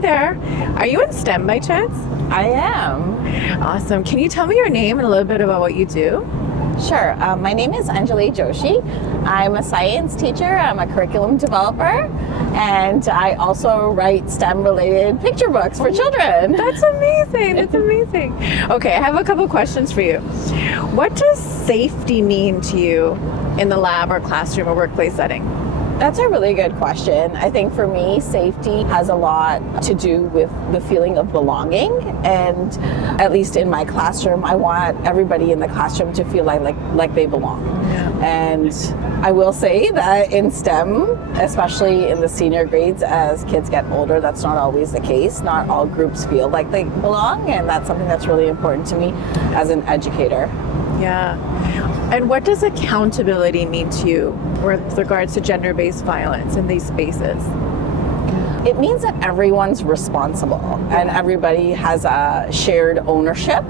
there. Are you in STEM by chance? I am. Awesome. Can you tell me your name and a little bit about what you do? Sure. My name is Anjali Joshi. I'm a science teacher. I'm a curriculum developer. And I also write STEM-related picture books for children. That's amazing. That's amazing. Okay, I have a couple questions for you. What does safety mean to you in the lab or classroom or workplace setting? That's a really good question. I think for me, safety has a lot to do with the feeling of belonging. And at least in my classroom, I want everybody in the classroom to feel like they belong. Yeah. And I will say that in STEM, especially in the senior grades, as kids get older, that's not always the case. Not all groups feel like they belong, and that's something that's really important to me as an educator. Yeah. And what does accountability mean to you with regards to gender-based violence in these spaces? It means that everyone's responsible and everybody has a shared ownership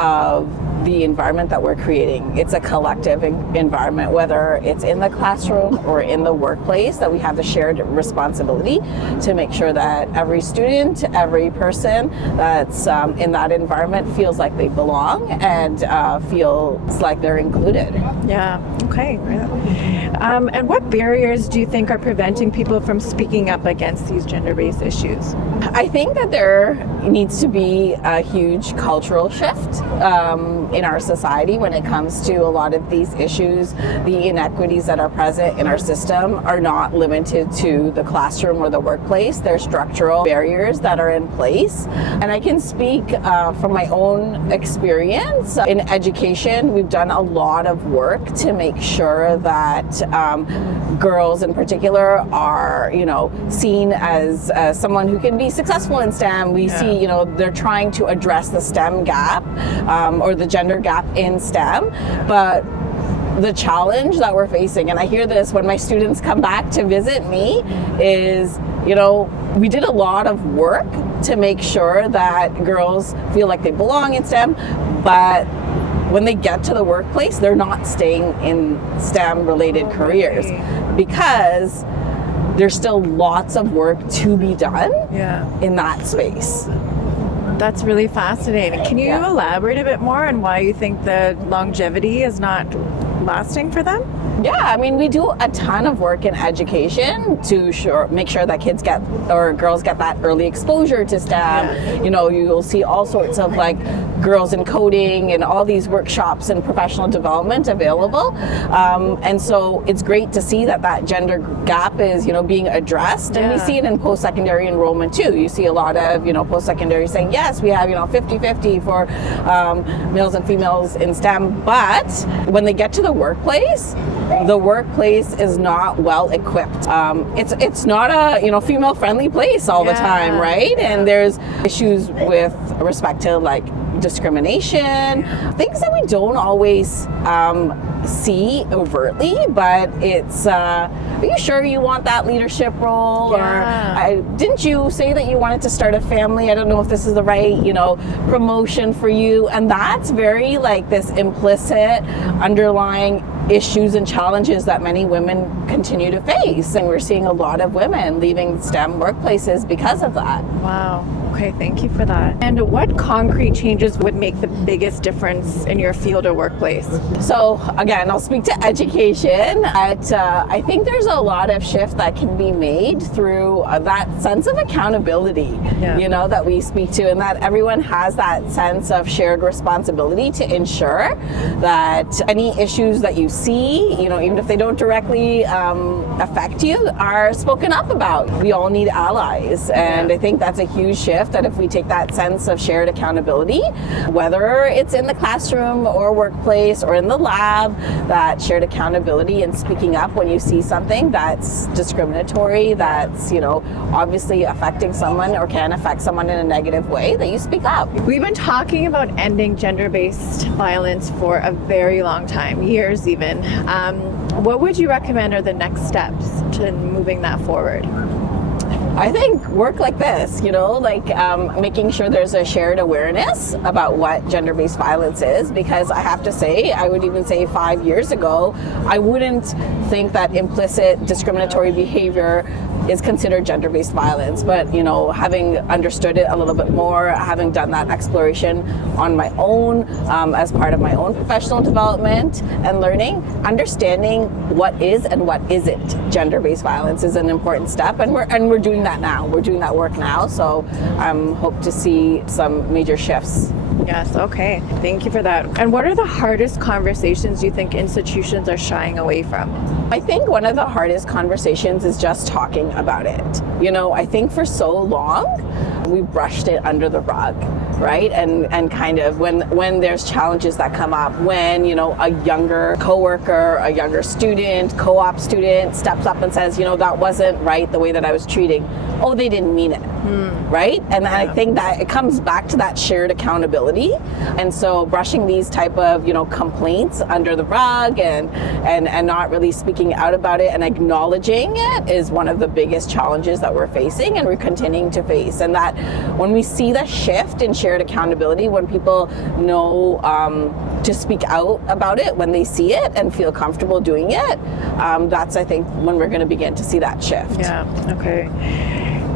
of the environment that we're creating. It's a collective environment, whether it's in the classroom or in the workplace, that we have the shared responsibility to make sure that every student, every person that's in that environment feels like they belong and feels like they're included. Yeah, okay. And what barriers do you think are preventing people from speaking up against these gender-based issues? I think that there needs to be a huge cultural shift in our society when it comes to a lot of these issues. The inequities that are present in our system are not limited to the classroom or the workplace. There's structural barriers that are in place. And I can speak from my own experience. In education, we've done a lot of work to make sure that girls in particular are, seen as someone who can be successful in STEM. We see, they're trying to address the STEM gap or the gender gap in STEM, but the challenge that we're facing, and I hear this when my students come back to visit me, is, we did a lot of work to make sure that girls feel like they belong in STEM, but when they get to the workplace, they're not staying in STEM-related careers because there's still lots of work to be done in that space. That's really fascinating. Can you elaborate a bit more on why you think the longevity is not lasting for them? Yeah, we do a ton of work in education to make sure that kids girls get that early exposure to STEM. You'll see all sorts of girls in coding and all these workshops and professional development available. And so it's great to see that gender gap is, being addressed. And we see it in post-secondary enrollment too. You see a lot of, post-secondary saying, yes, we have, 50-50 for males and females in STEM. But when they get to the workplace is not well equipped. It's not a female friendly place all the time, right? And there's issues with respect to discrimination, things that we don't always see overtly, but it's are you sure you want that leadership role? Or didn't you say that you wanted to start a family? I don't know if this is the right promotion for you. And that's very this implicit underlying issues and challenges that many women continue to face, and we're seeing a lot of women leaving STEM workplaces because of that. Wow. Okay, thank you for that. And what concrete changes would make the biggest difference in your field or workplace? So again, I'll speak to education. I think there's a lot of shift that can be made through that sense of accountability, that we speak to, and that everyone has that sense of shared responsibility to ensure that any issues that you see, even if they don't directly affect you, are spoken up about. We all need allies, and I think that's a huge shift, that if we take that sense of shared accountability, whether it's in the classroom or workplace or in the lab, that shared accountability and speaking up when you see something that's discriminatory, that's obviously affecting someone or can affect someone in a negative way, that you speak up. We've been talking about ending gender-based violence for a very long time, years even. What would you recommend are the next steps to moving that forward? I think work like this, like making sure there's a shared awareness about what gender-based violence is, because I have to say, I would even say 5 years ago, I wouldn't think that implicit discriminatory behavior is considered gender-based violence. But, having understood it a little bit more, having done that exploration on my own as part of my own professional development and learning, understanding what is and what isn't gender-based violence is an important step, and we're doing that now. We're doing that work now, so hope to see some major shifts. Yes, okay. Thank you for that. And what are the hardest conversations you think institutions are shying away from? I think one of the hardest conversations is just talking about it. I think for so long, we brushed it under the rug, right? And kind of when there's challenges that come up, when, a younger coworker, a younger student, co-op student steps up and says, that wasn't right the way that I was treating. Oh, they didn't mean it. Right? And I think that it comes back to that shared accountability. And so brushing these type of, complaints under the rug and not really speaking out about it and acknowledging it is one of the biggest challenges that we're facing and we're continuing to face. And that when we see the shift in shared accountability, when people know to speak out about it, when they see it and feel comfortable doing it, that's, I think, when we're going to begin to see that shift. Yeah, okay.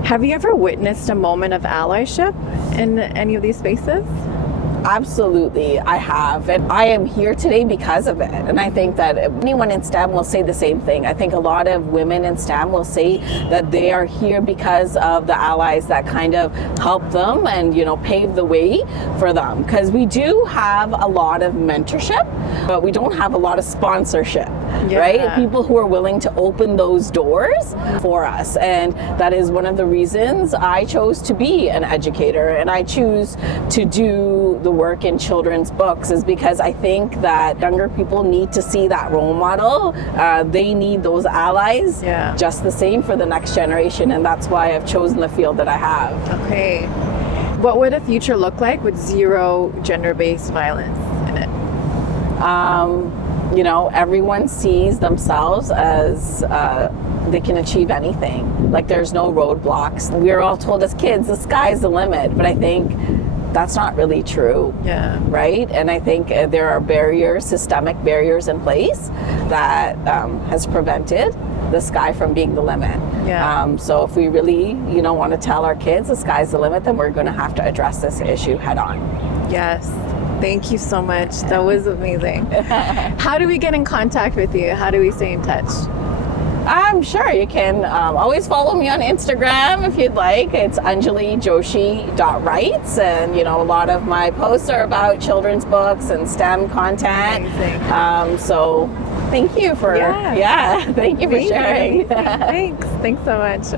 Have you ever witnessed a moment of allyship in any of these spaces? Absolutely, I have. And I am here today because of it. And I think that anyone in STEM will say the same thing. I think a lot of women in STEM will say that they are here because of the allies that kind of help them and, pave the way for them. Because we do have a lot of mentorship, but we don't have a lot of sponsorship, right? People who are willing to open those doors for us. And that is one of the reasons I chose to be an educator and I choose to do the work in children's books, is because I think that younger people need to see that role model. They need those allies just the same for the next generation, and that's why I've chosen the field that I have. Okay. What would a future look like with zero gender-based violence in it? Everyone sees themselves as they can achieve anything. Like there's no roadblocks. We are all told as kids, the sky's the limit, but I think that's not really true. Right? And I think there are barriers, systemic barriers in place that has prevented the sky from being the limit. So if we really, want to tell our kids the sky's the limit, then we're going to have to address this issue head on. Yes. Thank you so much. That was amazing. How do we get in contact with you? How do we stay in touch? I'm sure you can always follow me on Instagram if you'd like. It's anjalijoshi.writes, and a lot of my posts are about children's books and STEM content. So thank you for thank you for sharing. Thanks so much.